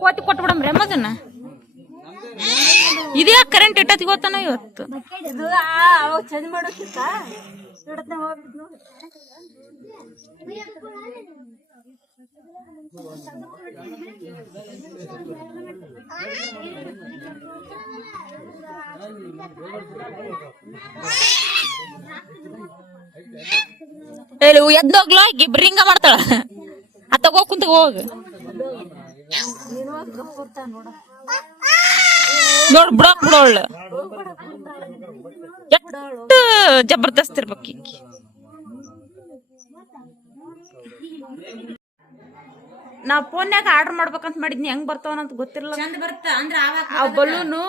ಕೋತಿ ಕೊಟ್ಬಿಡಮ್ರಿ ಅಮ್ಮದನ್ನ. ಇದೇ ಕರೆಂಟ್ ಇಟ್ಟತಿ ಗೊತ್ತಾನ ಇವತ್ತು. ಚಂದ ಮಾಡೋಕ್ಕಿಂತ ಎದ್ದೋಗ್ಲ ಗಿಬ್ರಿಂಗ ಮಾಡ್ತಾಳ. ಅತ್ತಗೋ ಕುಂತ ಹೋಗ ನೋಡ್ ಬಿಡಕ್ ಬಿಡೋಳ. ಎಷ್ಟು ಜಬರ್ದಸ್ತ್ ಇರ್ಬೇಕು ಈಕಿ. ನಾ ಫೋನ್ಯಾಗ ಆರ್ಡರ್ ಮಾಡ್ಬೇಕಂತ ಮಾಡಿದ್ನಿ, ಹೆಂಗ್ ಬರ್ತಾವನಂತ ಗೊತ್ತಿರಲ್ಲ. ಆ ಬಲೂನು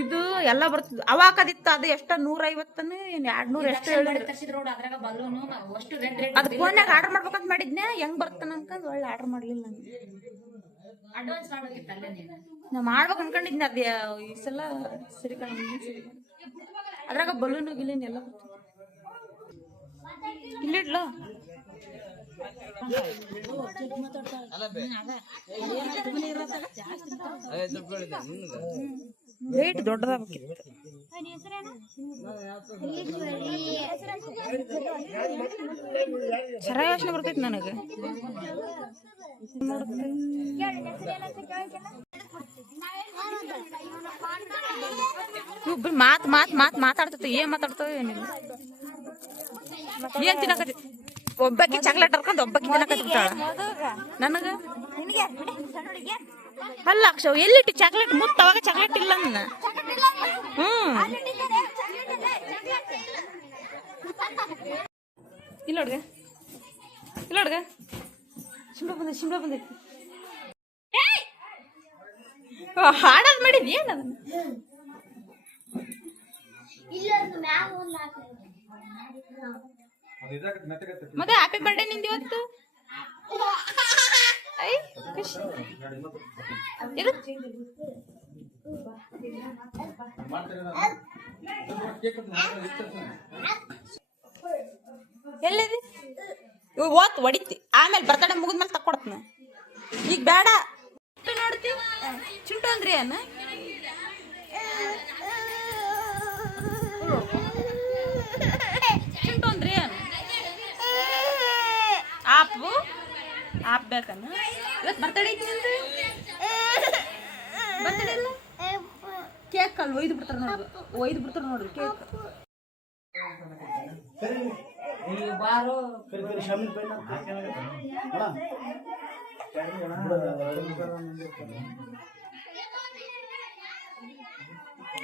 ಇದು ಎಲ್ಲ ಬರ್ತದ. ಅವಾಕದಿತ್ತು ಅದು ಎಷ್ಟ 150 200 ಎಷ್ಟು ಅದ್ ಫೋನ್ಯಾಗ ಆರ್ಡರ್ ಮಾಡ್ಬೇಕಂತ ಮಾಡಿದ್ನೆ, ಹೆಂಗ್ ಬರ್ತಾನ ಅನ್ಕೊಂಡ್ ಒಳ್ಳೆ ಆರ್ಡರ್ ಮಾಡ್ಲಿಲ್ಲ. ನಾ ಮಾಡ್ಬೇಕ ಅನ್ಕೊಂಡಿದ್ನಿ, ಅದ ಈ ಸಲ ಸರಿ ಕಾಣ. ಅದ್ರಾಗ ಬಲೂನು ಗಿಲೀನ್ ಎಲ್ಲ ಇಲ್ಲಿಡ್ಲ. ರೇಟ್ ದೊಡ್ಡದಾಗಬೇಕಿತ್ತು. ಸರ ಯೋಚನೆ ಬರ್ತೈತಿ ನನಗ. ಮಾತ್ ಮಾತ್ ಮಾತ್ ಮಾತಾಡ್ತೈತಿ. ಏನ್ ಮಾತಾಡ್ತಾವ ಏನಿಲ್ಲ. ಏನ್ ತಿನ್ನಕತಿ? ಒಬ್ಬಾಕಿ ಚಾಕ್ಲೇಟ್ ಹರ್ಕೊಂಡ್ ಒಬ್ಬಾಕಿ ತಿನ್ನಕತ್ತಿರ್ತಾಳ. ನನಗ ಅಲ್ಲ ಅಕ್ಷ ಎಲ್ಲಿಟ್ಟು ಚಾಕ್ಲೇಟ್ ಮುತ್ತ ಅವಾಗ ಚಾಕ್ಲೇಟ್ ಇಲ್ಲ ನನ್ನ. ಇಲ್ಲ ಹುಡ್ಗ, ಇಲ್ಲ ಹುಡ್ಗ, ಶಿಮ್ಲಾ ಬಂದೈತಿ. ಹಾಡೋದ್ ಮಾಡಿದ್ ಏನ್ ಅದನ್ನ? ಮತ್ತೆ ಹ್ಯಾಪಿ ಬರ್ಡೇ ನಿಂದ ಇವತ್ತು. ಎಲ್ಲಿದೆ ಓತ್ ಹೊಡಿತಿ, ಆಮೇಲೆ ಬರ್ತಡೇ ಮುಗಿದ್ಮೇಲೆ ತಕ್ಕೊಡ್ತನ. ಈಗ ಬೇಡ ನೋಡ್ತೀವಿ. ಚಿಂಟು ಅಂದ್ರಿ ಅನ್ನ ಚಿಂಟು ಅಂದ್ರಿ ಅನ್ನ ಆಪು ಆಪ್ ಬೇಕನ್ನ. ಇವತ್ತು ಬರ್ತಡೇ ಐತಿ ನಿಂದು. ಬರ್ತಡೇ ಇಲ್ಲ, ಕೇಕ್ ಅಲ್ಲಿ ಒಯ್ದು ಬಿಡ್ತಾರ ನೋಡ್ರಿ ಕೇಕ್.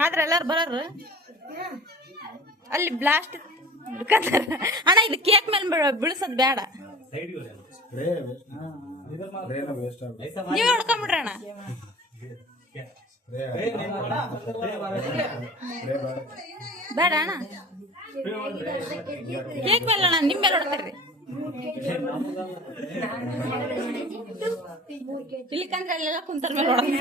ಆದ್ರೆ ಎಲ್ಲಾರು ಬರೋರು ಅಲ್ಲಿ ಬ್ಲಾಸ್ಟ್ ಅಣ್ಣ. ಇದು ಕೇಕ್ ಮೇಲೆ ಬೀಳ್ಸೋದ್ ಬೇಡ, ನೀವೇ ಹೊಡ್ಕೊಂಬಿಡ್ರಿ ಅಣ್ಣ. ಬೇಡ ಅಣ್ಣ, ಕೇಕ್ ಮೇಲೆ ಅಣ್ಣ ನಿಮ್ಮ ಮೇಲೆ ಹೊಡ್ತಾರ್ರಿ. ಇಲ್ಲಿಕಂದ್ರೆ ಅಲ್ಲೆಲ್ಲ ಕುಂತರ ಮೇಲೆ ಹೊಡ್ತಾರೆ.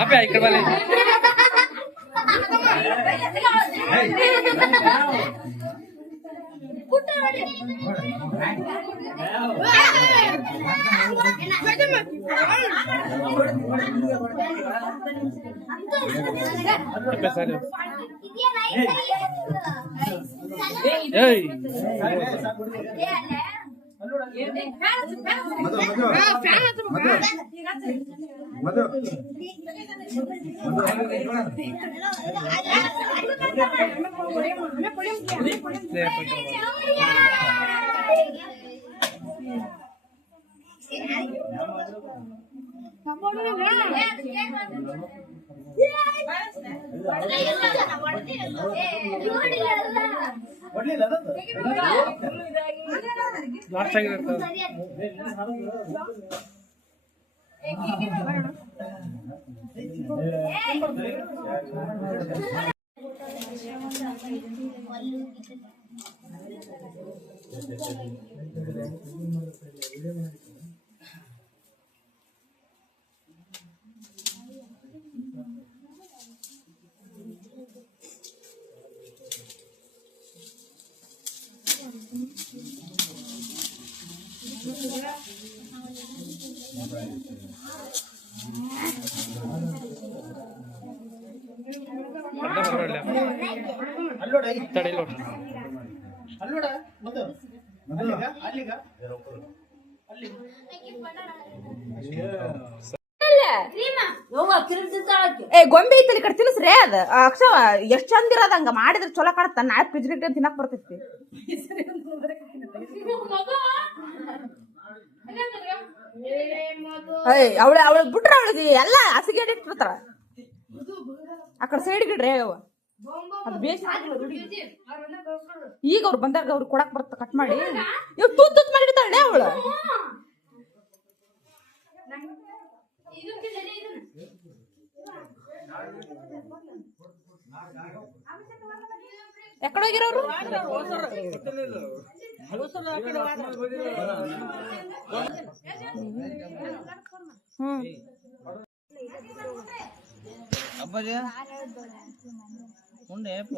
apa ya kembali ಏಯ್ ಲಾಸ್ಟ್ ಆಗಿರುತ್ತೆ ತಡೆ ನೋಡಿ ಏ ಗೊಂಬೆ ಐತಿ ಈ ಕಡೆ ತಿನ್ಸ್ರೇ ಅದ ಅಕ್ಷವ ಎಷ್ಟ್ ಚಂದ ಇರೋದ ಹಂಗ ಮಾಡಿದ್ರೆ ಚಲೋ ಕಾಣತ್ತ ನಾ ಫ್ರಿಜ್ ಗಿಟ್ಟ ತಿನ್ನಕ್ ಬರ್ತೈತಿ ಅವಳ ಬಿಟ್ರ ಅವಳಿಗೆ ಎಲ್ಲ ಹಸಿಗೆ ಇಟ್ಟಿರ್ತಾರ ಆ ಕಡೆ ಸೈಡ್ ಗಿಡ್ರಿ ಅವ ಅದು ಬೇಸ್ ಈಗ ಅವ್ರು ಬಂದಾಗ ಅವ್ರು ಕೊಡಕ್ ಬರ್ತ ಕಟ್ ಮಾಡಿ ಇವ್ ತೂತ್ ತೂತ್ ಮಾಡಿರ್ತಾಳೆ ಅವಳು ಎಕಡೆ ಹೋಗಿರೋರು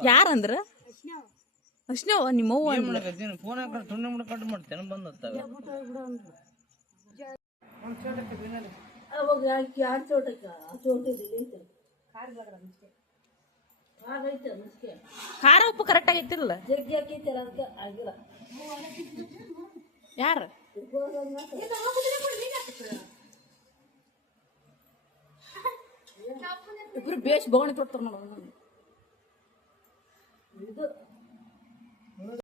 ಯಾರಂದ್ರ ಅಶ್ನವ ನಿಮ್ಮವ್ವ ಫೋನ್ ಹಾಕೊಂಡು ಸುಮ್ಮನೆ ಕಟ್ ಮಾಡ್ತೇನೆ ಬಂದತ್ತಾಗ ಖಾರ ಉಪ್ಪು ಕರೆಕ್ಟ್ ಆಗೈತಿರಲ್ಲ ಯಾರ ಇಬ್ರು ಬೇಷ್ ಬವಣಿ ತೊಡ್ತಾರ ನೋಡ